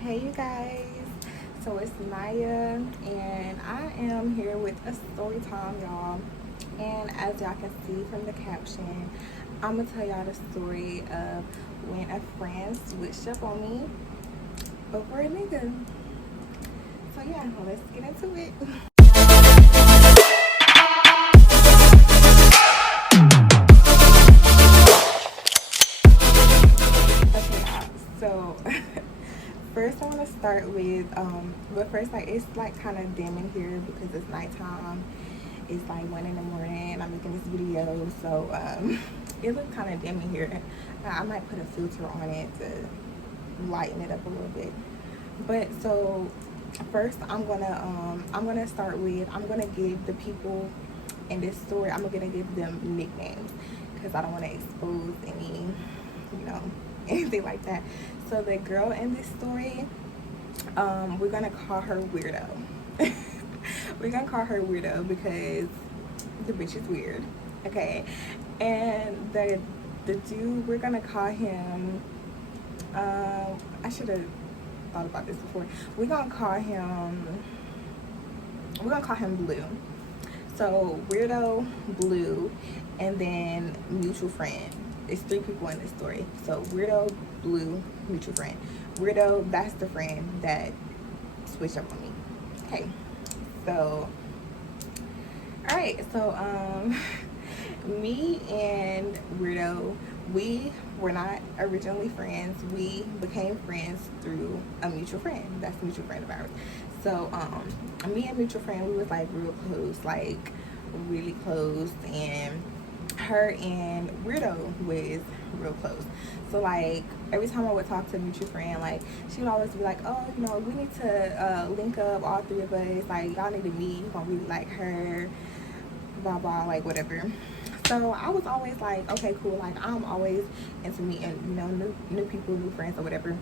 Hey you guys, so it's Naya and I am here with a story time, y'all. And as y'all can see from the caption, I'm gonna tell y'all the story of when a friend switched up on me over a nigga. So yeah, let's get into it. Okay, so first I want to start with but first, like, it's like kind of dim in here because it's nighttime. It's like 1 in the morning and I'm making this video, so it looks kind of dim in here. I might put a filter on it to lighten it up a little bit. But so first I'm gonna start with, I'm gonna give the people in this story, I'm gonna give them nicknames because I don't want to expose any, you know, anything like that. So the girl in this story, we're gonna call her Weirdo. We're gonna call her Weirdo because the bitch is weird. Okay. And the dude, we're gonna call him, I should have thought about this before. We're gonna call him Blue. So Weirdo, Blue, and then mutual friend. It's three people in this story. So Weirdo, Blue, mutual friend. Weirdo, that's the friend that switched up on me. Okay. So alright, so me and Weirdo, we were not originally friends. We became friends through a mutual friend. That's a mutual friend of ours. So me and mutual friend, we was like real close, like really close, and her and Weirdo was real close. So like every time I would talk to a mutual friend, like she would always be like, oh, you know, we need to link up, all three of us, like y'all need to meet, you're gonna really like her, blah blah, like whatever. So I was always like, okay, cool, like I'm always into meeting, you know, new people, new friends or whatever.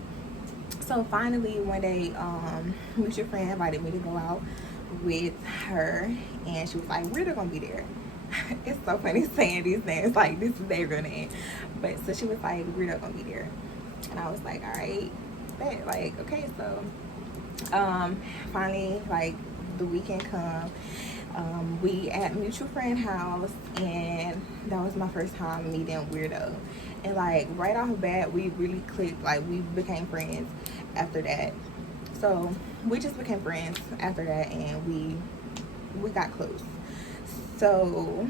So finally one day, mutual friend invited me to go out with her, and she was like, we're gonna be there. It's so funny saying these names, like this is their real name. But so she was like, we're not gonna be there. And I was like, all right, bet. Like, okay. So finally, like, the weekend come, we at mutual friend house, and that was my first time meeting Weirdo. And like right off the bat, we really clicked. Like we became friends after that. So we just became friends after that, and we got close. So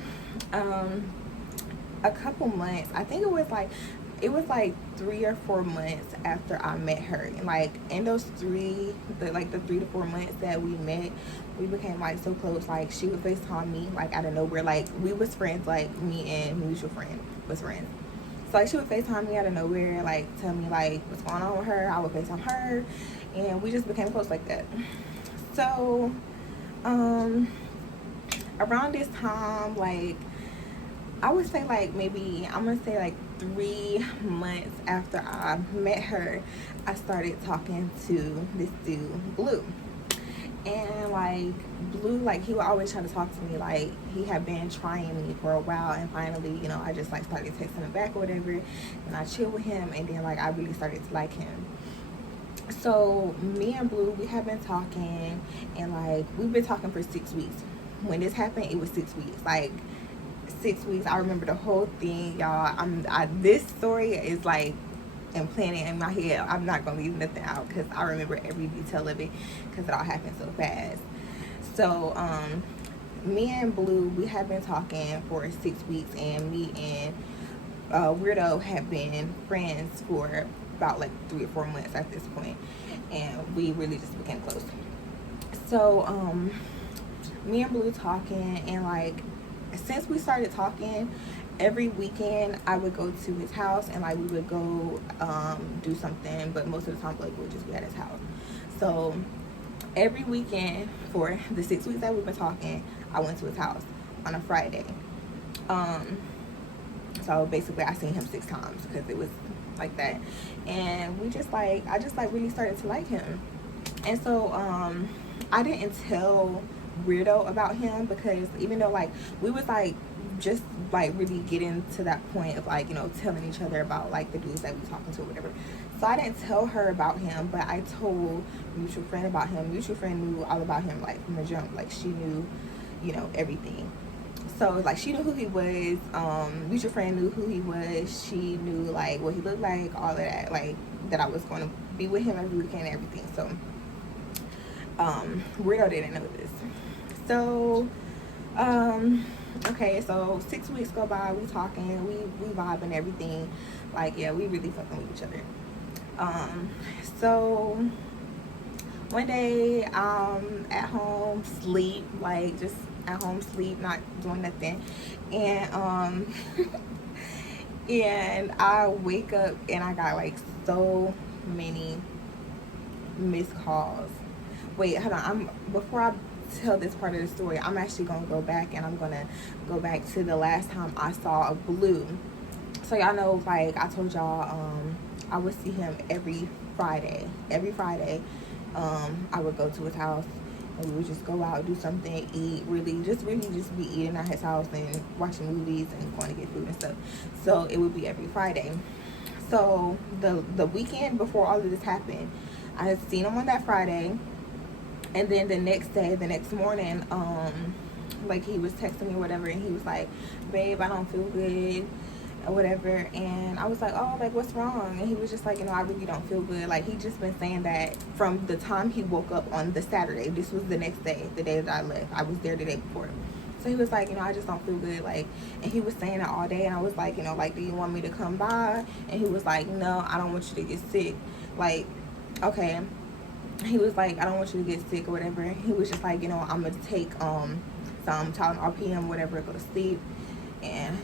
a couple months, I think it was like 3 or 4 months after I met her, and like in those the 3 to 4 months that we met, we became like so close. Like she would FaceTime me like out of nowhere. Like we was friends, like me and mutual friend was friends. So like she would FaceTime me out of nowhere, like tell me like what's going on with her. I would FaceTime her, and we just became close like that. So around this time, like I would say like maybe I'm gonna say like 3 months after I met her, I started talking to this dude, Blue. And like Blue, like he would always try to talk to me, like he had been trying me for a while, and finally, you know, I just like started texting him back or whatever, and I chill with him, and then like I really started to like him. So me and Blue, we have been talking, and like we've been talking for 6 weeks. When this happened, it was 6 weeks. Like 6 weeks, I remember the whole thing, y'all. This story is like implanted in my head. I'm not gonna leave nothing out because I remember every detail of it because it all happened so fast. So me and Blue, we have been talking for 6 weeks, and me and Weirdo have been friends for about like 3 or 4 months at this point, and we really just became close. So me and Blue talking, and like since we started talking, every weekend I would go to his house, and like we would go do something, but most of the time like we would just be at his house. So every weekend for the 6 weeks that we've been talking, I went to his house on a Friday. So basically I seen him 6 times because it was like that, and I just like really started to like him. And so I didn't tell Weirdo about him because even though like we was like just like really getting to that point of like, you know, telling each other about like the dudes that we talking to or whatever. So I didn't tell her about him, but I told mutual friend about him. Mutual friend knew all about him, like, from the jump. Like, she knew, you know, everything. So, like, she knew who he was. Mutual friend knew who he was. She knew, like, what he looked like, all of that. Like, that I was going to be with him every weekend and everything. So, Weirdo didn't know this. So, okay, so 6 weeks go by, we talking, we vibe and everything. Like, yeah, we really fucking with each other. So one day at home, sleep, like, just at home, sleep, not doing nothing, and and I wake up and I got like so many missed calls. Wait, hold on. Before I tell this part of the story, I'm actually gonna go back, and I'm gonna go back to the last time I saw Blue. So y'all know, like I told y'all, I would see him every Friday. Every Friday, I would go to his house, and we would just go out, do something, eat, really just be eating at his house and watching movies and going to get food and stuff. So it would be every Friday. So the weekend before all of this happened, I had seen him on that Friday, and then the next day, the next morning, like, he was texting me or whatever, and he was like, babe, I don't feel good or whatever. And I was like, oh, like, what's wrong? And he was just like, you know, I really don't feel good. Like, he just been saying that from the time he woke up on the Saturday. This was the next day, the day that I left. I was there the day before. So he was like, you know, I just don't feel good. Like, and he was saying it all day. And I was like, you know, like, do you want me to come by? And he was like, no, I don't want you to get sick. Like, okay. He was like, I don't want you to get sick or whatever. He was just like, you know, I'm going to take some Tylenol PM, whatever, go to sleep, and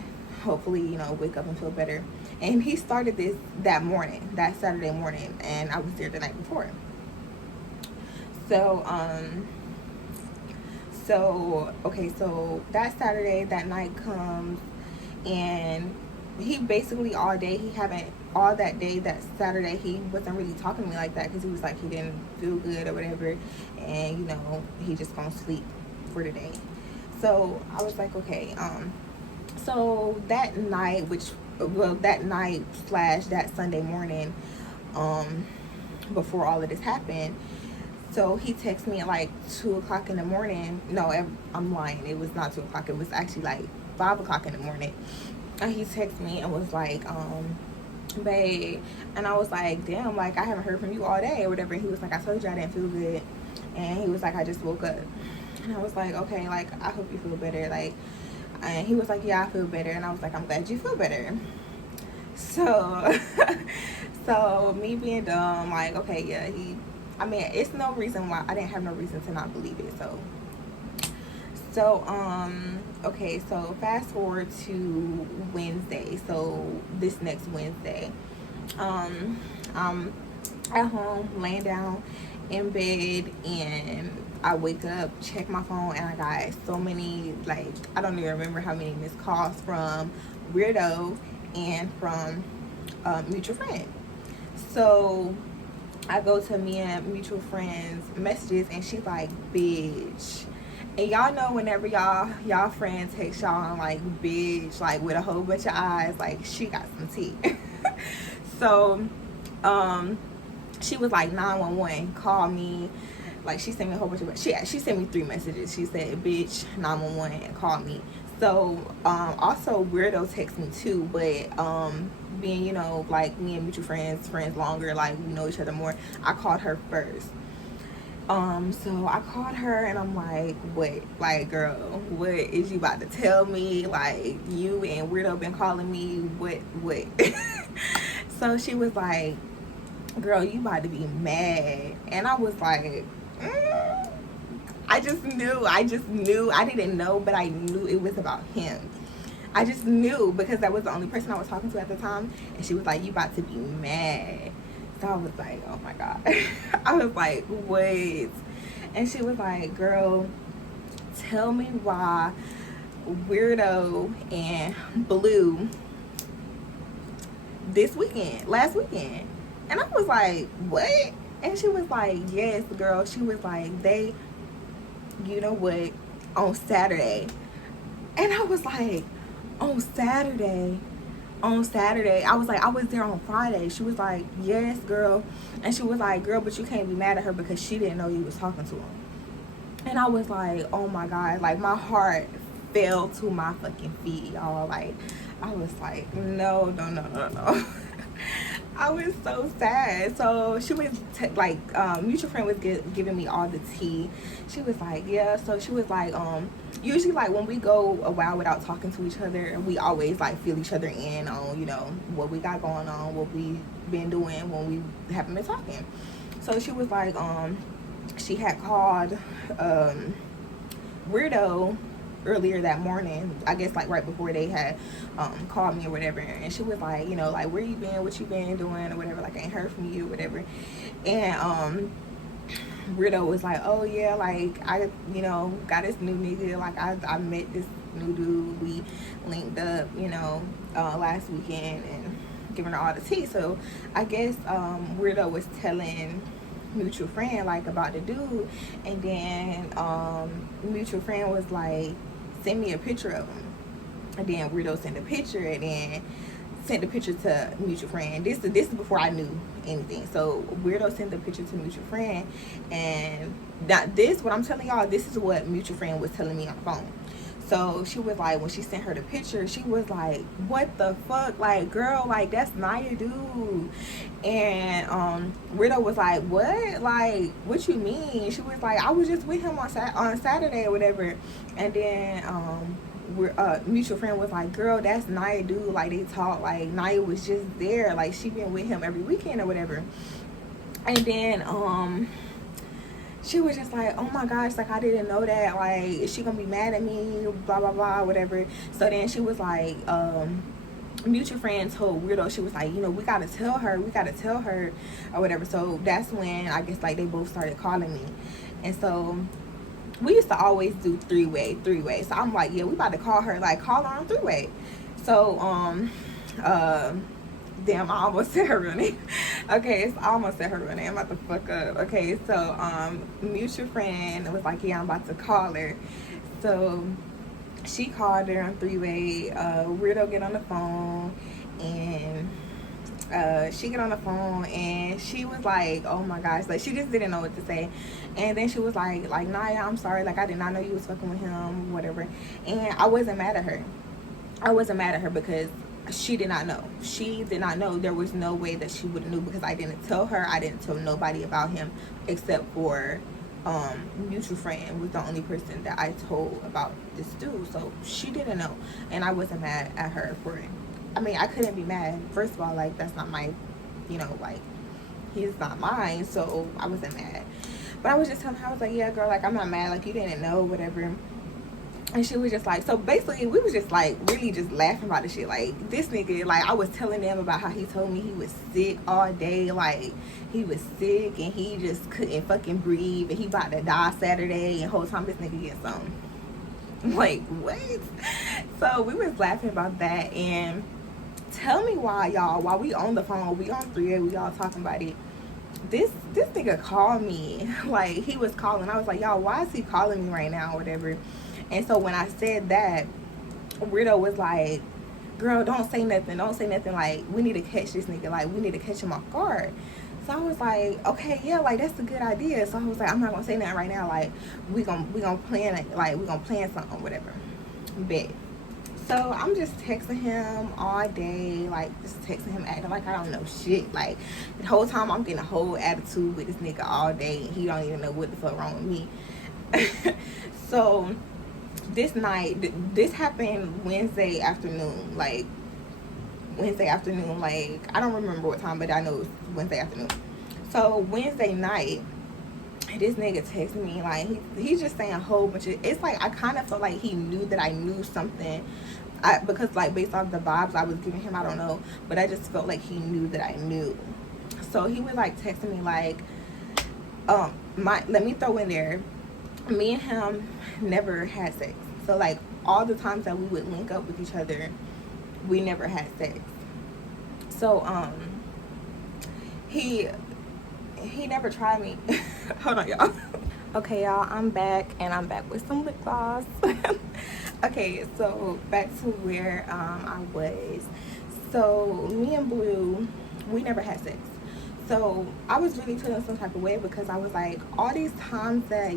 hopefully, you know, wake up and feel better. And he started this that morning, that Saturday morning, and I was there the night before. So, okay, so that Saturday, that night comes, and he basically all day, all that day, that Saturday, he wasn't really talking to me like that, because he was like, he didn't feel good or whatever, and, you know, he just gonna sleep for the day. So I was like, okay, so that night, that night / that Sunday morning, before all of this happened, so he texted me at like 2 o'clock in the morning. No, I'm lying. It was not 2 o'clock. It was actually like 5 o'clock in the morning. And he texted me and was like, babe. And I was like, damn, like, I haven't heard from you all day or whatever. And he was like, I told you I didn't feel good. And he was like, I just woke up. And I was like, okay, like, I hope you feel better. Like, and he was like, yeah, I feel better. And I was like, I'm glad you feel better. So, so me being dumb, like, okay, yeah, I mean, it's no reason why, I didn't have no reason to not believe it. Okay, so fast forward to Wednesday. So this next Wednesday, I'm at home, laying down in bed, and I wake up, check my phone, and I got so many, like, I don't even remember how many missed calls from Weirdo and from mutual friend. So I go to me and mutual friends messages, and she's like, bitch. And y'all know, whenever y'all friend text y'all like bitch, like with a whole bunch of eyes, like, she got some teeth. So she was like, 911, call me. Like, she sent me a whole bunch of, she sent me 3 messages. She said, bitch, 911, and call me. So also Weirdo texted me too, but being, you know, like, me and mutual friends longer, like, we know each other more, I called her first. So I called her, and I'm like, what? Like, girl, what is you about to tell me? Like, you and Weirdo been calling me, what? So she was like, girl, you about to be mad. And I was like, I just knew. I didn't know, but I knew it was about him. I just knew, because that was the only person I was talking to at the time. And she was like, you about to be mad. So I was like, oh my God. I was like, what? And she was like, girl, tell me why Weirdo and Blue last weekend. And I was like, what? And she was like, yes, girl. She was like, you know what, on Saturday. And I was like, on Saturday? on Saturday. I was like, I was there on Friday. She was like, yes, girl. And she was like, girl, but you can't be mad at her because she didn't know you was talking to him. And I was like, oh my God, like my heart fell to my fucking feet, y'all. Like, I was like, no, no, no, no, no. I was so sad. So she was mutual friend was giving me all the tea. She was like, yeah. So she was like, usually like when we go a while without talking to each other, we always like fill each other in on, you know, what we got going on, what we been doing when we haven't been talking. So she was like, she had called Weirdo earlier that morning, I guess like right before they had called me or whatever, and she was like, you know, like, where you been, what you been doing or whatever, like I ain't heard from you or whatever. And Weirdo was like, oh yeah, like I, you know, got this new nigga, like I met this new dude, we linked up, you know, last weekend, and giving her all the tea. So I guess Weirdo was telling mutual friend like about the dude, and then mutual friend was like, send me a picture of him. And then Weirdo sent a picture, and then sent the picture to mutual friend. This is before I knew anything. So Weirdo sent the picture to mutual friend, and what I'm telling y'all, this is what mutual friend was telling me on the phone. So she was like, when she sent her the picture, she was like, what the fuck, like, girl, like, that's Naya dude. And Weirdo was like, what, like, what you mean? She was like, I was just with him on Saturday or whatever. And then mutual friend was like, girl, that's Naya dude, like, they talk, like, Naya was just there, like, she been with him every weekend or whatever. And then she was just like, oh my gosh, like, I didn't know that, like, is she gonna be mad at me, blah blah blah, whatever. So then she was like, mutual friend told Weirdo, she was like, you know, we gotta tell her or whatever. So that's when I guess like they both started calling me. And so we used to always do three-way. So I'm like, yeah, we about to call her, like, call her on three-way. So damn, I almost said her real name. Okay, so I almost said her real name. I'm about to fuck up. Okay, so mutual friend was like, yeah, I'm about to call her. So she called her on three-way. Weirdo get on the phone, and she get on the phone, and she was like, oh my gosh, like, she just didn't know what to say. And then she was like, Naya, I'm sorry, like, I did not know you was fucking with him, whatever. And I wasn't mad at her because she did not know. There was no way that she would have knew, because I didn't tell her. I didn't tell nobody about him except for mutual friend was the only person that I told about this dude. So she didn't know, and I wasn't mad at her for it. I mean, I couldn't be mad. First of all, like, that's not my, you know, like, he's not mine, so I wasn't mad. But I was just telling her, I was like, yeah, girl, like, I'm not mad, like, you didn't know, whatever. And she was just like, so basically we was just like really just laughing about the shit. Like, this nigga, like, I was telling them about how he told me he was sick all day, like, he was sick and he just couldn't fucking breathe, and he about to die Saturday, and whole time this nigga gets some. Like, what? So we was laughing about that. And tell me why, y'all, while we on the phone, we on 3, we all talking about it, this nigga called me. Like, he was calling. I was like, y'all, why is he calling me right now or whatever? And so when I said that, Weirdo was like, girl, don't say nothing, like, we need to catch this nigga, like, we need to catch him off guard. So I was like, okay, yeah, like, that's a good idea. So I was like, I'm not gonna say nothing right now, like, we gonna plan it, like, we gonna plan something, whatever. Bet. So I'm just texting him all day, like, just texting him, acting like I don't know shit. Like, the whole time I'm getting a whole attitude with this nigga all day, and he don't even know what the fuck wrong with me. So this night, this happened Wednesday afternoon, like, I don't remember what time, but I know it was Wednesday afternoon. So Wednesday night, this nigga texted me, like, he's just saying a whole bunch of, it's like, I kind of felt like he knew that I knew something, because, like, based off the vibes I was giving him, I don't know, but I just felt like he knew that I knew. So he was, like, texting me, like, let me throw in there, me and him never had sex. So, like, all the times that we would link up with each other, we never had sex. So he never tried me. Hold on, y'all. Okay, y'all, I'm back, and I'm back with some lip gloss. Okay, so back to where I was. So me and Blue, we never had sex. So I was really feeling some type of way because I was like, all these times that,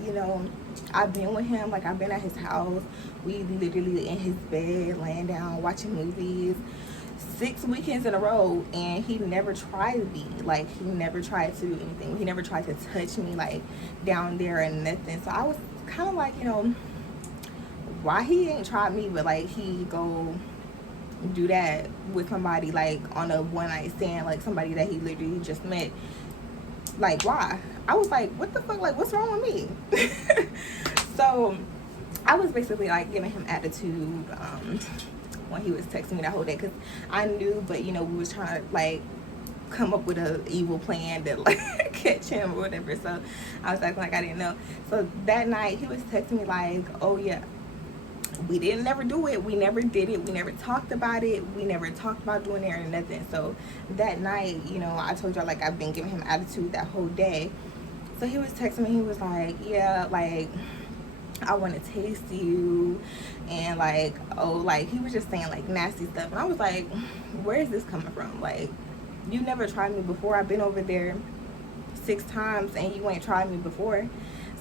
I've been with him, like I've been at his house, we literally in his bed, laying down, watching movies, 6 weekends in a row, and he never tried me. Like, he never tried to do anything. He never tried to touch me, like, down there and nothing. So I was kind of like, why he ain't tried me, but, like, he go do that with somebody, like, on a one-night stand, like, somebody that he literally just met. Like, why? I was like, what the fuck? Like, what's wrong with me? So I was basically, like, giving him attitude, when he was texting me that whole day, because I knew, but we was trying to like come up with a evil plan to like catch him or whatever. So I was acting like I didn't know. So that night he was texting me like, oh yeah, we didn't never do it, we never did it, we never talked about it, we never talked about doing it or nothing. So that night, I told y'all, like, I've been giving him attitude that whole day. So he was texting me, he was like, yeah, like, I want to taste you, and like, oh, like, he was just saying like nasty stuff, and I was like, where is this coming from? Like, you never tried me before. I've been over there 6 times and you ain't tried me before.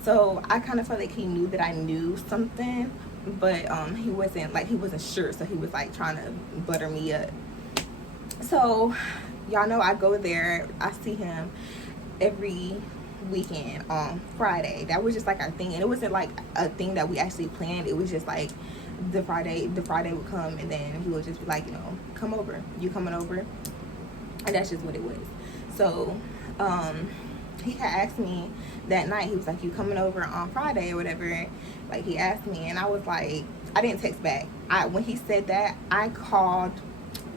So I kind of felt like he knew that I knew something, but he wasn't sure, so he was like trying to butter me up. So y'all know I go there, I see him every weekend on Friday. That was just like our thing, and it wasn't like a thing that we actually planned. It was just like the Friday would come, and then he would just be like, come over, you coming over, and that's just what it was. So he had asked me that night, he was like, you coming over on Friday or whatever, like he asked me, and I was like, I didn't text back. When he said that, I called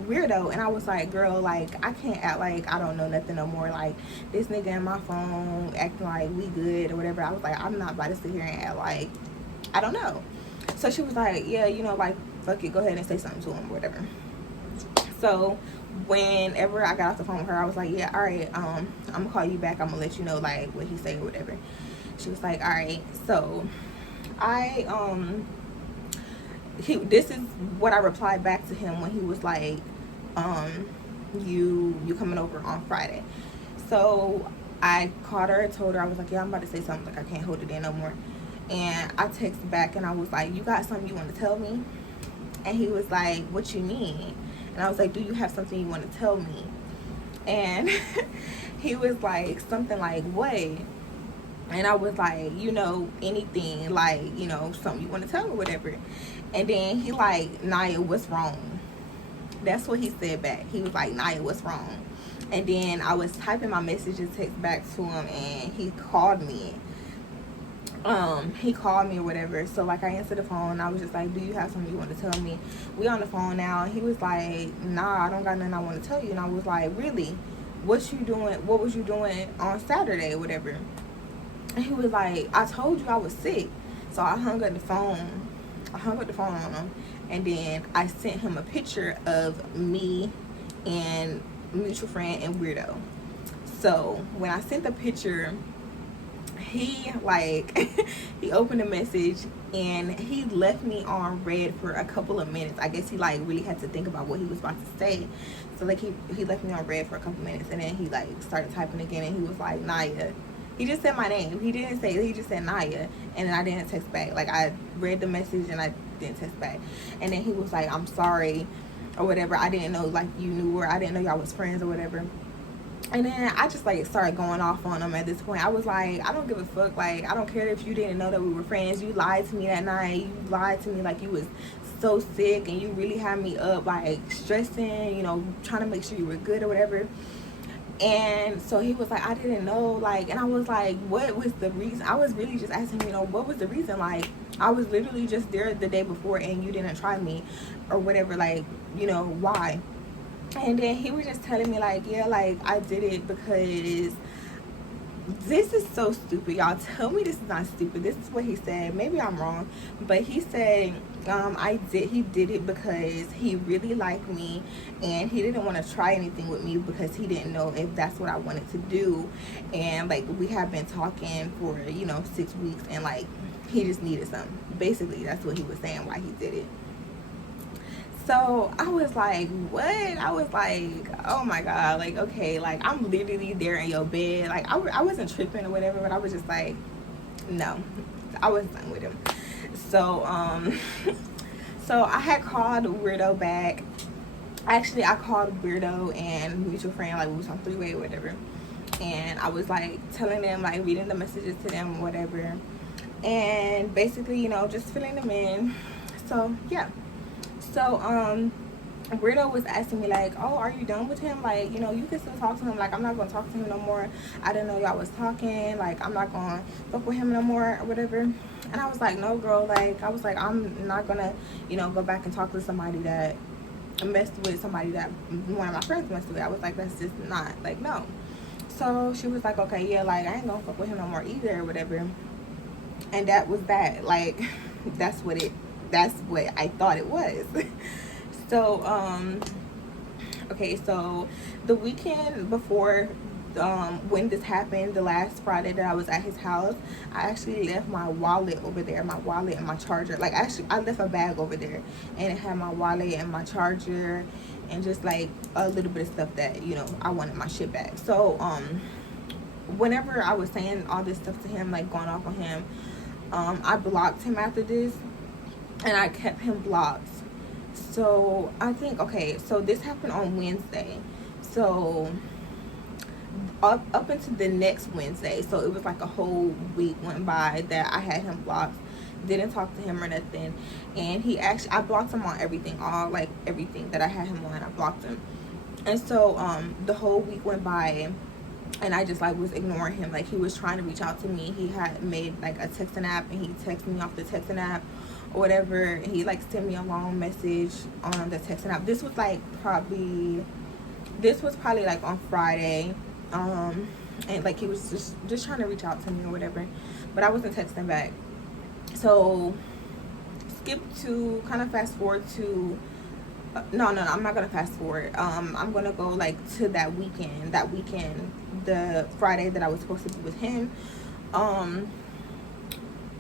Weirdo, and I was like, girl, like, I can't act like I don't know nothing no more. Like, this nigga in my phone acting like we good or whatever. I was like, I'm not about to sit here and act like I don't know. So she was like, yeah, like, fuck it, go ahead and say something to him or whatever. So whenever I got off the phone with her, I was like, yeah, all right, I'm gonna call you back, I'm gonna let you know like what he said or whatever. She was like, all right. So this is what I replied back to him when he was like, you coming over on Friday. So I called her and told her, I was like, yeah, I'm about to say something, like, I can't hold it in no more. And I texted back and I was like, you got something you want to tell me? And he was like, what you mean? And I was like, do you have something you want to tell me? And he was like, something like, what? And I was like, anything, like, something you want to tell me, whatever. And then he like, Naya, what's wrong? That's what he said back. He was like, Naya, what's wrong? And then I was typing my messages, text back to him, and he called me. He called me or whatever. So like, I answered the phone. I was just like, do you have something you want to tell me? We on the phone now. And he was like, nah, I don't got nothing I want to tell you. And I was like, really? What you doing? What was you doing on Saturday or whatever? And he was like, I told you I was sick. So I hung up the phone. On him, and then I sent him a picture of me and mutual friend and Weirdo. So when I sent the picture, he like he opened the message and he left me on red for a couple of minutes. I guess he like really had to think about what he was about to say. So like he left me on red for a couple minutes, and then he like started typing again, and he was like, Naya. He just said my name. He didn't say, he just said Naya. And then I didn't text back. Like, I read the message and I didn't text back. And then he was like, I'm sorry or whatever. I didn't know, like, you knew her. I didn't know y'all was friends or whatever. And then I just, like, started going off on him at this point. I was like, I don't give a fuck. Like, I don't care if you didn't know that we were friends. You lied to me that night. You lied to me like you was so sick. And you really had me up, like, stressing, trying to make sure you were good or whatever. And so he was like, I didn't know, like, and I was like, what was the reason? I was really just asking him, what was the reason? Like, I was literally just there the day before and you didn't try me or whatever, like, why? And then he was just telling me, like, yeah, like, I did it because this is so stupid. Y'all tell me this is not stupid. This is what he said. Maybe I'm wrong, but he said he did it because he really liked me and he didn't want to try anything with me because he didn't know if that's what I wanted to do. And like, we have been talking for 6 weeks, and like, he just needed something. Basically, that's what he was saying why he did it. So I was like, what? I was like, oh my God, like, okay, like, I'm literally there in your bed. Like, I wasn't tripping or whatever, but I was just like, no, I was done with him. So, so I had called Weirdo back. Actually, I called Weirdo and mutual friend, like, we was on three-way or whatever. And I was like telling them, like, reading the messages to them or whatever. And basically, just filling them in. So, yeah. So, Weirdo was asking me, like, oh, are you done with him? Like, you can still talk to him. Like, I'm not going to talk to him no more. I didn't know y'all was talking. Like, I'm not going to fuck with him no more or whatever. And I was like, no, girl. Like, I was like, I'm not going to, go back and talk to somebody that messed with somebody that one of my friends messed with. I was like, that's just not, like, no. So she was like, okay, yeah, like, I ain't going to fuck with him no more either or whatever. And that was that. Like, that's what I thought it was. So, okay, so the weekend before, when this happened, the last Friday that I was at his house, I actually left my wallet over there, my wallet and my charger. Like, actually, I left a bag over there, and it had my wallet and my charger, and just like a little bit of stuff that, I wanted my shit back. So, whenever I was saying all this stuff to him, like going off on him, I blocked him after this, and I kept him blocked. So I think, okay, so this happened on Wednesday. So up into the next Wednesday, so it was like a whole week went by that I had him blocked, didn't talk to him or nothing. And I blocked him on everything, all like everything that I had him on, I blocked him. And so the whole week went by, and I just like was ignoring him. Like, he was trying to reach out to me. He had made like a texting app, and he texted me off the texting app or whatever. He like sent me a long message on the texting app. This was probably like on Friday. And like he was just trying to reach out to me or whatever, but I wasn't texting back. So fast forward to no, I'm not gonna fast forward. I'm gonna go like to that weekend, the Friday that I was supposed to be with him.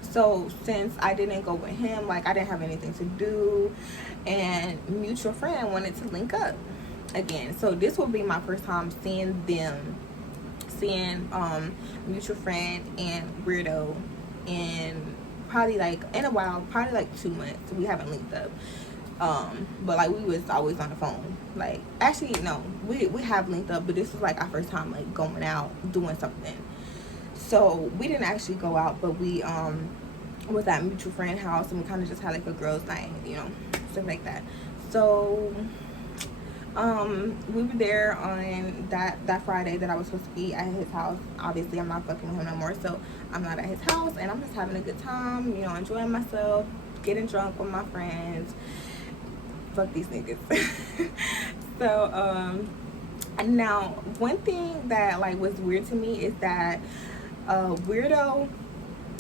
So since I didn't go with him, like, I didn't have anything to do, and mutual friend wanted to link up again. So this will be my first time seeing mutual friend and Weirdo in probably like in a while, probably like 2 months. We haven't linked up. But like, we was always on the phone. Like, actually no, we have linked up, but this was like our first time like going out doing something. So we didn't actually go out, but we was at mutual friend house, and we kind of just had like a girls night, stuff like that. So we were there on that Friday that I was supposed to be at his house. Obviously, I'm not fucking with him no more, so I'm not at his house, and I'm just having a good time, enjoying myself, getting drunk with my friends. Fuck these niggas. So now one thing that like was weird to me is that Weirdo,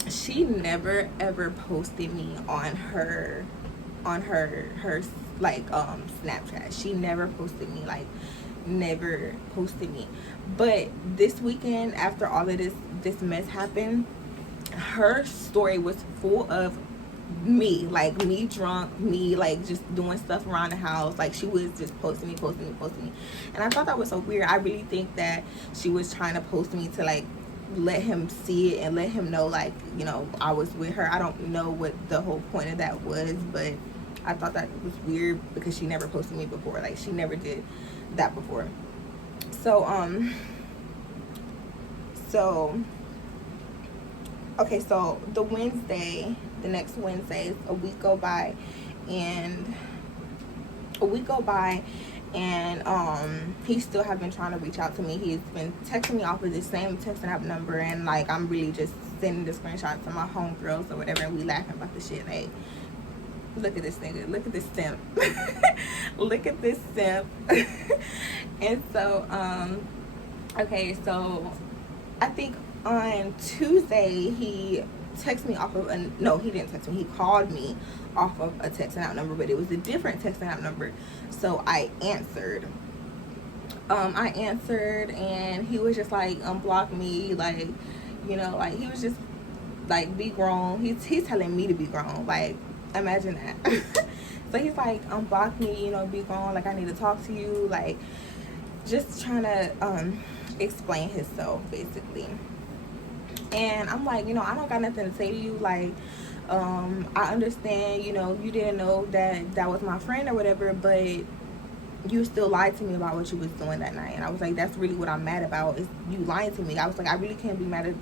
she never ever posted me on her like Snapchat. She never posted me, like, never posted me. But this weekend, after all of this mess happened, her story was full of me, like me drunk, me like just doing stuff around the house. Like, she was just posting me. And I thought that was so weird. I really think that she was trying to post me to like let him see it and let him know, like, I was with her. I don't know what the whole point of that was, but I thought that was weird because she never posted me before. Like, she never did that before. So okay, so the next Wednesday, a week go by, and he still have been trying to reach out to me. He's been texting me off of the same texting app number, and like, I'm really just sending the screenshots to my homegirls or whatever, and we laughing about the shit. Like, look at this nigga, look at this simp. Look at this simp. And so okay, so I think on Tuesday he texted me off of no, he didn't text me, he called me off of a texting out number, but it was a different texting out number. So I answered, and he was just like, unblock me, like, like, he was just like, be grown. He's telling me to be grown. Like, Imagine that. So he's like, unblock me, you know, be gone, like I need to talk to you, like just trying to explain himself basically. And I'm like, you know, I don't got nothing to say to you, like I understand, you know, you didn't know that that was my friend or whatever, but you still lied to me about what you was doing that night. And I was like, that's really what I'm mad about, is you lying to me. I was like, I really can't be mad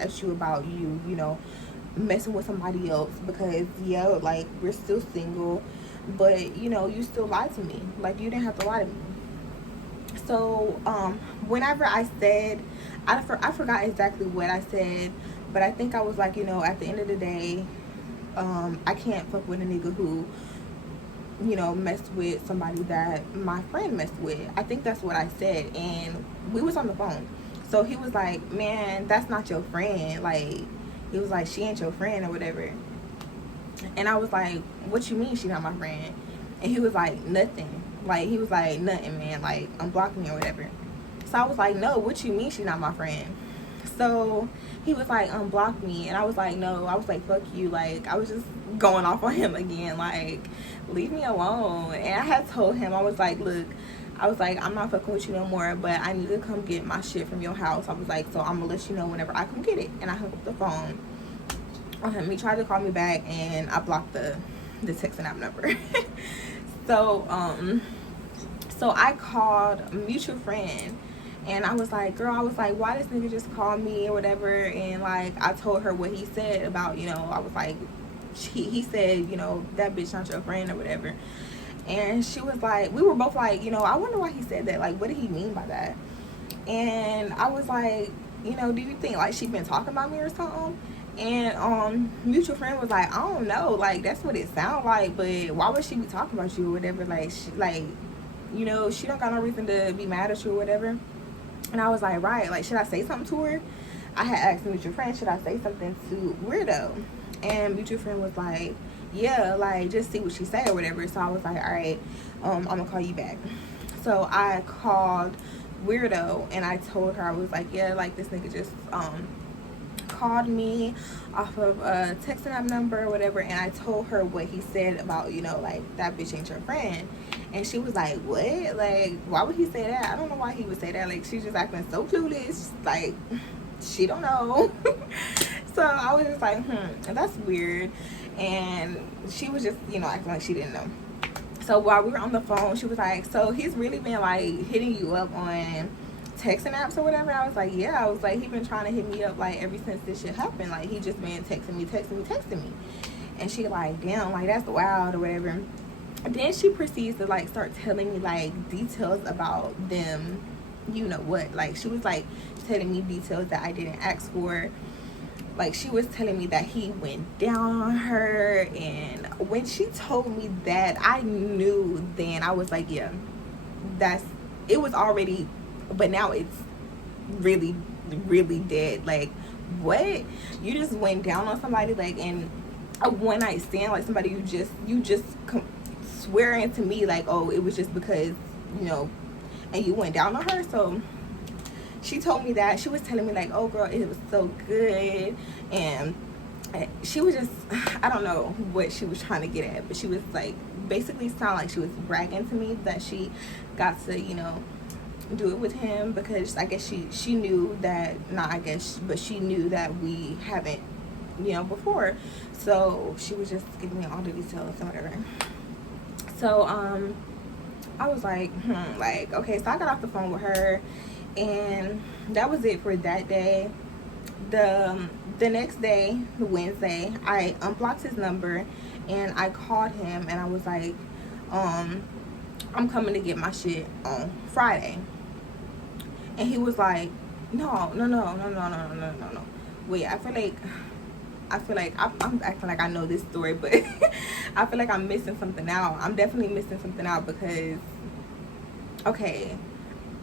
at you about you know, messing with somebody else, because yeah, like we're still single, but you know, you still lied to me. Like you didn't have to lie to me. So whenever I said, I forgot exactly what I said, but I think I was like, you know, at the end of the day, I can't fuck with a nigga who, you know, messed with somebody that my friend messed with. I think that's what I said, and we was on the phone. So he was like, man, that's not your friend. Like, he was like, she ain't your friend or whatever. And I was like, what you mean she not my friend? And he was like, nothing. Like, he was like, nothing, man. Like, unblock me or whatever. So I was like, no, what you mean she not my friend? So he was like, unblock me. And I was like, no. I was like, fuck you. Like, I was just going off on him again. Like, leave me alone. And I had told him, I was like, look, I was like, I'm not fucking with you no more, but I need to come get my shit from your house. I was like, so I'm gonna let you know whenever I come get it. And I hung up the phone on him. He tried to call me back, and I blocked the text and app number. So so I called a mutual friend, and I was like, girl, I was like, why this nigga just called me or whatever? And like, I told her what he said about, you know, I was like, he said, you know, that bitch not your friend or whatever. And she was like, we were both like, you know, I wonder why he said that. Like, what did he mean by that? And I was like, you know, do you think like she been talking about me or something? And mutual friend was like, I don't know, like that's what it sound like, but why would she be talking about you or whatever? Like she, like, you know, she don't got no reason to be mad at you or whatever. And I was like, right, like should I say something to her? I had asked mutual friend, should I say something to Weirdo? And mutual friend was like, yeah, like just see what she say or whatever. So I was like, all right, I'm gonna call you back. So I called Weirdo, and I told her, I was like, yeah, like this nigga just called me off of a texting app number or whatever. And I told her what he said about, you know, like that bitch ain't your friend. And she was like, what? Like, why would he say that? I don't know why he would say that. Like, she's just acting so clueless, like she don't know. So I was just like, that's weird. And she was just, you know, acting like she didn't know. So while we were on the phone, she was like, so he's really been like hitting you up on texting apps or whatever? I was like, yeah. I was like, he been trying to hit me up like ever since this shit happened. Like he just been texting me. And she like, damn, like that's wild or whatever. And then she proceeds to like start telling me like details about them, you know what? Like she was like telling me details that I didn't ask for. Like she was telling me that he went down on her, and when she told me that, I knew then. I was like, yeah, that's it was already, but now it's really really dead. Like what? You just went down on somebody, like in a one night stand, like somebody you just swearing to me like, oh, it was just because, you know, and you went down on her. So she told me that. She was telling me like, oh girl, it was so good. And she was just, I don't know what she was trying to get at, but she was like basically sound like she was bragging to me that she got to, you know, do it with him, because I guess she knew that, not I guess, but she knew that we haven't, you know, before. So she was just giving me all the details and whatever. So I was like, like, okay. So I got off the phone with her, and that was it for that day. The next day, Wednesday, I unblocked his number, and I called him, and I was like, I'm coming to get my shit on Friday. And he was like, no. Wait, I feel like I'm acting like I know this story, but I feel like I'm missing something out. I'm definitely missing something out, because okay,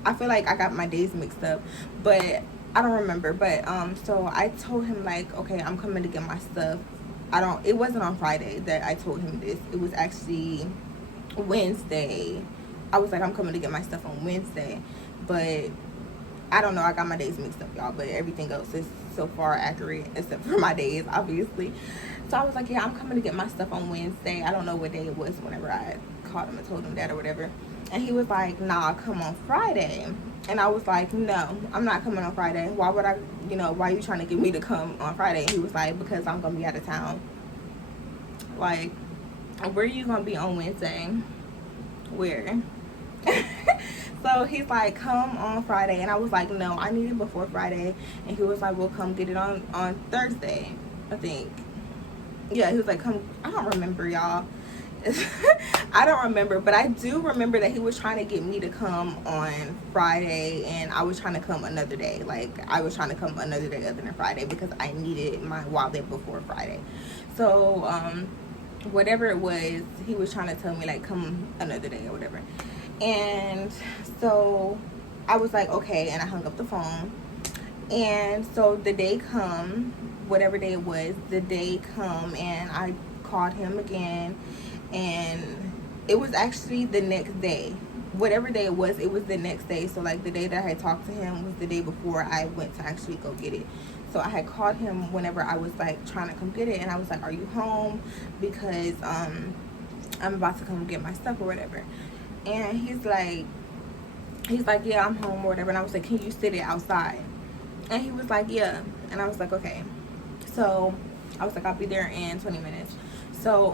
I feel like I got my days mixed up, but I don't remember. But so I told him like, okay, I'm coming to get my stuff. It wasn't on Friday that I told him this. It was actually Wednesday. I was like, I'm coming to get my stuff on Wednesday, but I don't know, I got my days mixed up, y'all, but everything else is so far accurate except for my days, obviously. So I was like, yeah, I'm coming to get my stuff on Wednesday. I don't know what day it was whenever I called him and told him that or whatever. And he was like, nah, come on Friday. And I was like, no, I'm not coming on Friday. Why would I, why are you trying to get me to come on Friday? And he was like, because I'm going to be out of town. Like, where are you going to be on Wednesday? Where? So he's like, come on Friday. And I was like, no, I need it before Friday. And he was like, well, come get it on Thursday, I think. Yeah, he was like, come. I don't remember, y'all. I don't remember, but I do remember that he was trying to get me to come on Friday, and I was trying to come another day. Like, I was trying to come another day other than Friday because I needed my wild day before Friday. So whatever it was, he was trying to tell me, like, come another day or whatever. And so I was like, okay, and I hung up the phone. And so the day come, whatever day it was, the day come, and I called him again, and it was actually the next day. Whatever day it was the next day. So like the day that I had talked to him was the day before I went to actually go get it. So I had called him whenever I was like trying to come get it, and I was like, are you home? Because I'm about to come get my stuff or whatever. And he's like, yeah, I'm home or whatever. And I was like, can you sit it outside? And he was like, yeah. And I was like, okay. So I was like, I'll be there in 20 minutes. So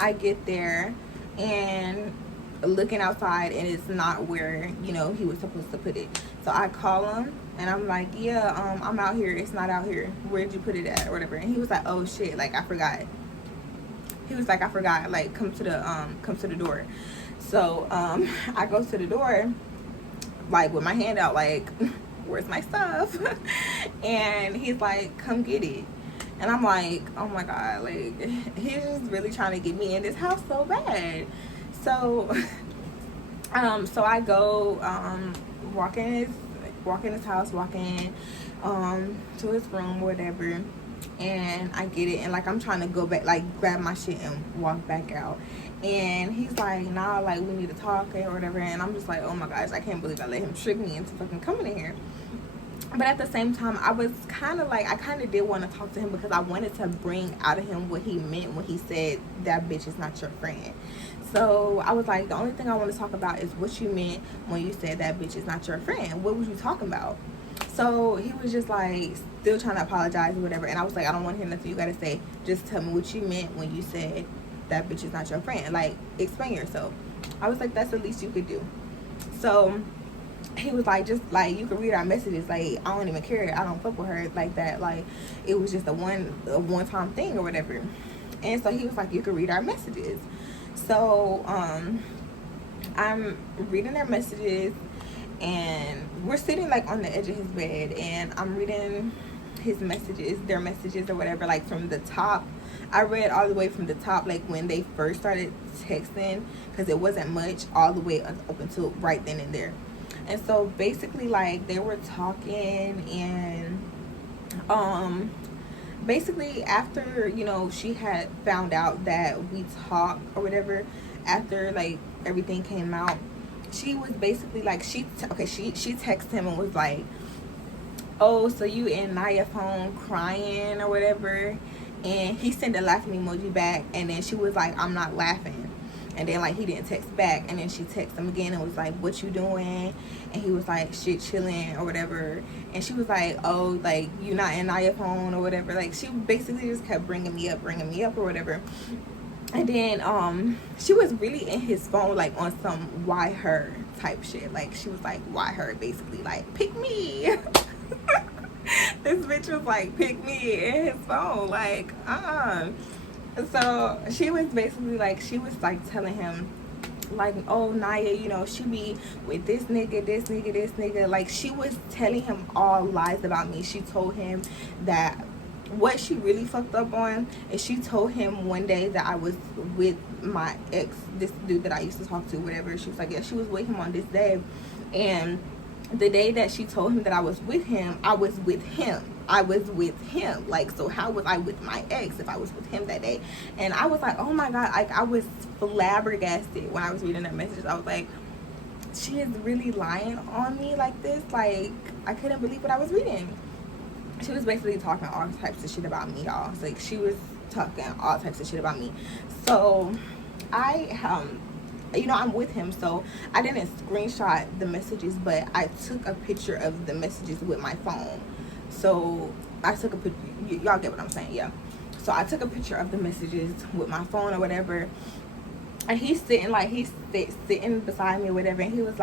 I get there and looking outside, and it's not where, he was supposed to put it. So I call him and I'm like, yeah, I'm out here. It's not out here. Where'd you put it at or whatever? And he was like, oh shit, like I forgot. He was like, I forgot, like come to the door. So I go to the door, like with my hand out, like, where's my stuff? And he's like, come get it. And I'm like, oh my god, like he's just really trying to get me in this house so bad. So so I go walk in his house, walk in to his room or whatever, and I get it, and like I'm trying to go back, like grab my shit and walk back out. And he's like, nah, like we need to talk or whatever. And I'm just like, oh my gosh, I can't believe I let him trick me into fucking coming in here. But at the same time, I was kind of like, I kind of did want to talk to him because I wanted to bring out of him what he meant when he said that bitch is not your friend. So I was like, the only thing I want to talk about is what you meant when you said that bitch is not your friend. What was you talking about? So he was just like still trying to apologize or whatever. And I was like, I don't want to hear nothing you got to say. Just tell me what you meant when you said that bitch is not your friend. Like, explain yourself. I was like, that's the least you could do. So he was like, just like you can read our messages, like I don't even care, I don't fuck with her like that, like it was just a one time thing or whatever. And so he was like, you can read our messages. So I'm reading their messages, and we're sitting like on the edge of his bed, and I'm reading their messages or whatever, like from the top. I read all the way from the top, like when they first started texting, because it wasn't much, all the way up until right then and there. And so basically, like, they were talking, and basically after, she had found out that we talked or whatever, after like everything came out, she was basically like, she texted him and was like, oh, so you in Naya's phone crying or whatever. And he sent a laughing emoji back, and then she was like, I'm not laughing. And then like he didn't text back, and then she texted him again and was like, what you doing? And he was like, shit, chilling or whatever. And she was like, oh, like you not in Naya's phone or whatever. Like she basically just kept bringing me up or whatever. And then she was really in his phone, like on some why her type shit. Like she was like, why her, basically, like pick me. This bitch was like, pick me in his phone, like So she was basically like, she was like telling him like, oh, Naya, she be with this nigga. Like she was telling him all lies about me. She told him that what she really fucked up on is she told him one day that I was with my ex, this dude that I used to talk to, whatever. She was like, yeah, she was with him on this day, and the day that she told him that I was with him, I was with him. Like, so how was I with my ex if I was with him that day? And I was like, oh my god, like I was flabbergasted when I was reading that message. I was like, she is really lying on me like this. Like, I couldn't believe what I was reading. She was basically talking all types of shit about me, y'all. Like, she was talking all types of shit about me. So I I'm with him, so I didn't screenshot the messages, but I took a picture of the messages with my phone. So I took a picture. Y'all get what I'm saying? Yeah. So I took a picture of the messages with my phone or whatever, and he's sitting sitting beside me or whatever, and he was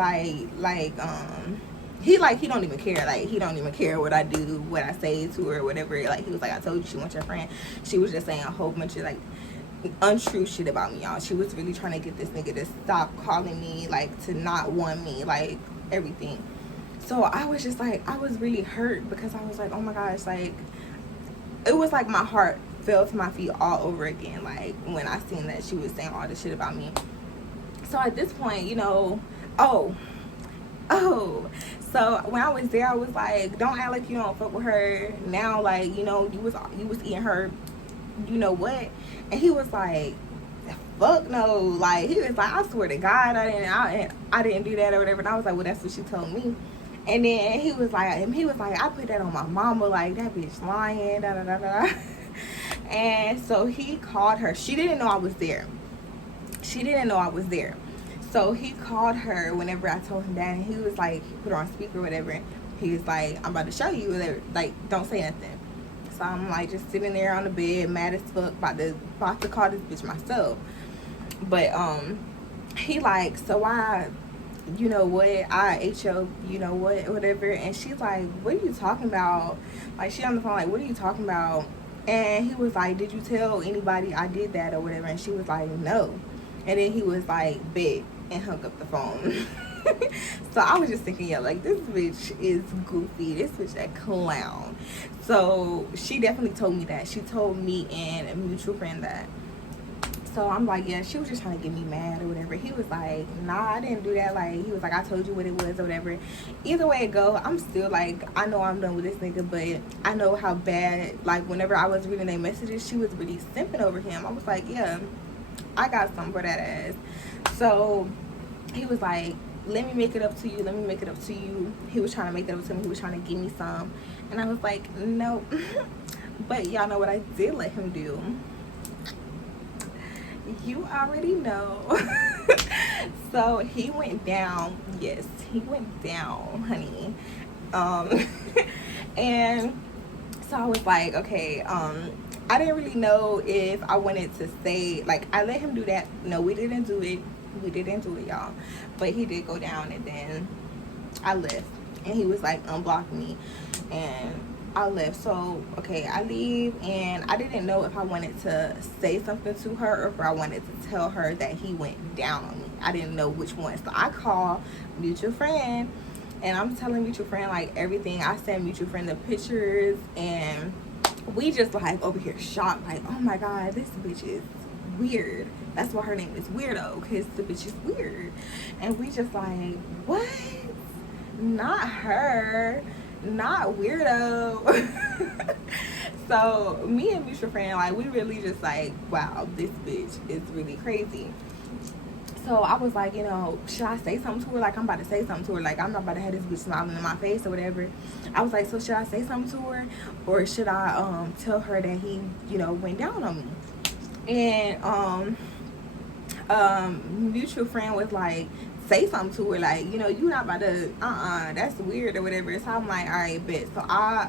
he don't even care. Like, he don't even care what I do, what I say to her or whatever. Like, he was like, I told you she wants your friend. She was just saying a whole bunch of like untrue shit about me, y'all. She was really trying to get this nigga to stop calling me, like, to not want me, like, everything. So I was just like, I was really hurt, because I was like, oh my gosh, like, it was like my heart fell to my feet all over again, like, when I seen that she was saying all this shit about me. So at this point, so when I was there, I was like, don't act like you don't fuck with her now. Like, you was eating her, you know what? And he was like, fuck no. Like, he was like, I swear to God, I didn't do that or whatever. And I was like, well, that's what she told me. And then he was like, I put that on my mama, like, that bitch lying, da da da da. And so he called her. She didn't know I was there. So he called her whenever I told him that, and he was like, he put her on speaker or whatever. He was like, I'm about to show you, whatever. Like, don't say nothing. So I'm like just sitting there on the bed, mad as fuck, about to call this bitch myself. But he like, so you know what, I ate your, you know what, whatever. And she's like, what are you talking about? Like, she on the phone like, what are you talking about? And he was like, did you tell anybody I did that or whatever? And she was like, no. And then he was like, bet, and hung up the phone. So I was just thinking, yeah, like, this bitch is goofy, this bitch a clown. So she definitely told me that. She told me and a mutual friend that. So I'm like, yeah, she was just trying to get me mad or whatever. He was like, nah, I didn't do that. Like, he was like, I told you what it was or whatever. Either way it go, I'm still like, I know I'm done with this nigga, but I know how bad, like, whenever I was reading their messages, she was really simping over him. I was like, yeah, I got something for that ass. So he was like, let me make it up to you. He was trying to make it up to me. He was trying to give me some. And I was like, no. But y'all know what I did let him do. You already know. So he went down. Yes, he went down, honey. And so I was like, okay, I didn't really know if I wanted to say, like, I let him do that. No, we didn't do it, y'all. But he did go down, and then I left, and he was like, unblock me, and I left. So okay, I leave, and I didn't know if I wanted to say something to her or if I wanted to tell her that he went down on me. I didn't know which one. So I call mutual friend, and I'm telling mutual friend like everything. I send mutual friend the pictures, and we just like over here shocked, like, oh my god, this bitch is weird. That's why her name is Weirdo, because the bitch is weird. And we just like, what? Not her, not Weirdo. So me and mutual friend, like, we really just like, wow, this bitch is really crazy. So I was like, should I say something to her? Like, I'm about to say something to her. Like, I'm not about to have this bitch smiling in my face or whatever. I was like, so should I say something to her? Or should I tell her that he, went down on me? And mutual friend was like, say something to her. Like, you not about to, that's weird or whatever. So I'm like, all right, bet. So I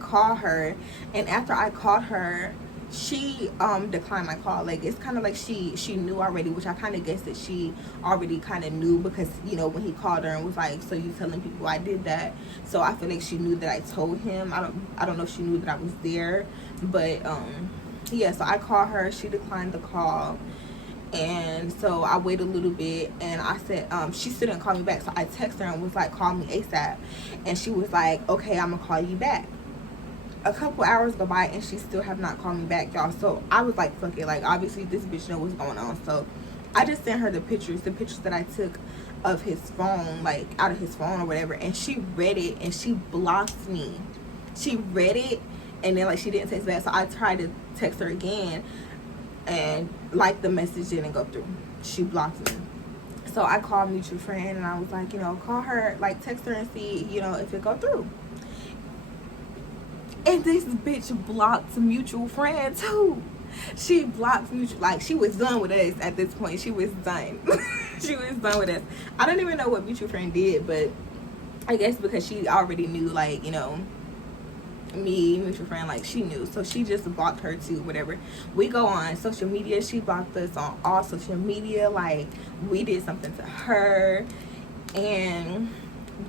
call her. And after I called her, she declined my call. Like, it's kind of like she knew already, which I kind of guessed that she already kind of knew, because when he called her and was like, so you telling people I did that? So I feel like she knew that I told him. I don't know if she knew that I was there, but yeah. So I called her, she declined the call, and so I waited a little bit, and I said she still didn't call me back. So I texted her and was like, call me ASAP, and she was like, okay, I'm gonna call you back. A couple hours go by and she still have not called me back, y'all. So I was like, fuck it, like, obviously this bitch know what's going on. So I just sent her the pictures that I took of his phone, like out of his phone or whatever, and she read it and she blocked me. She read it and then like she didn't text back. So I tried to text her again, and like the message didn't go through. She blocked me. So So I called mutual friend and I was like, you know, call her, like text her and see, you know, if it go through. And this bitch blocked mutual friend too. She blocked mutual, like she was done with us at this point. She was done. She was done with us. I don't even know what mutual friend did, but I guess because she already knew, like, you know, me, mutual friend, like she knew. So she just blocked her too, whatever. We go on social media. She blocked us on all social media. Like we did something to her. And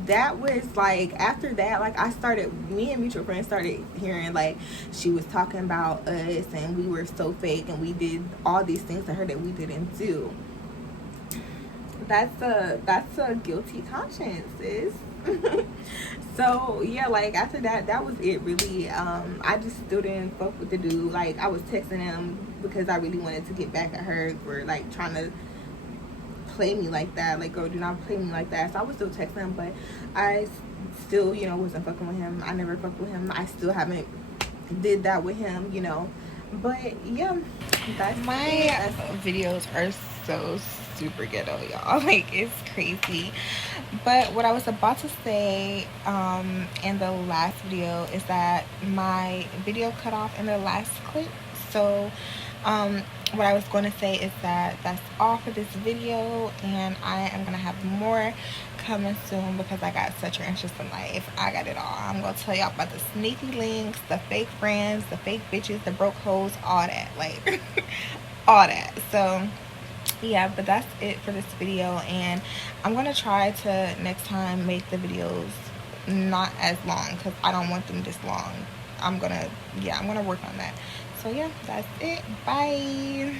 that was like, after that, like I started, me and mutual friends started hearing like she was talking about us and we were so fake and we did all these things to her that we didn't do. That's a guilty conscience, sis. So yeah, like after that, that was it really. I just still didn't fuck with the dude. Like I was texting him because I really wanted to get back at her for like trying to play me like that. Like, girl, do not play me like that. So I was still texting him, but I still, you know, wasn't fucking with him. I never fucked with him. I still haven't did that with him, you know. But yeah, that's my videos are so super ghetto, y'all. Like it's crazy. But what I was about to say in the last video is that my video cut off in the last clip. So what I was going to say is that that's all for this video, and I am going to have more coming soon because I got such an interest in life. I got it all. I'm going to tell y'all about the sneaky links, the fake friends, the fake bitches, the broke hoes, all that. Like all that. So yeah, but that's it for this video, and I'm going to try to next time make the videos not as long because I don't want them this long. I'm gonna work on that. So yeah, that's it. Bye.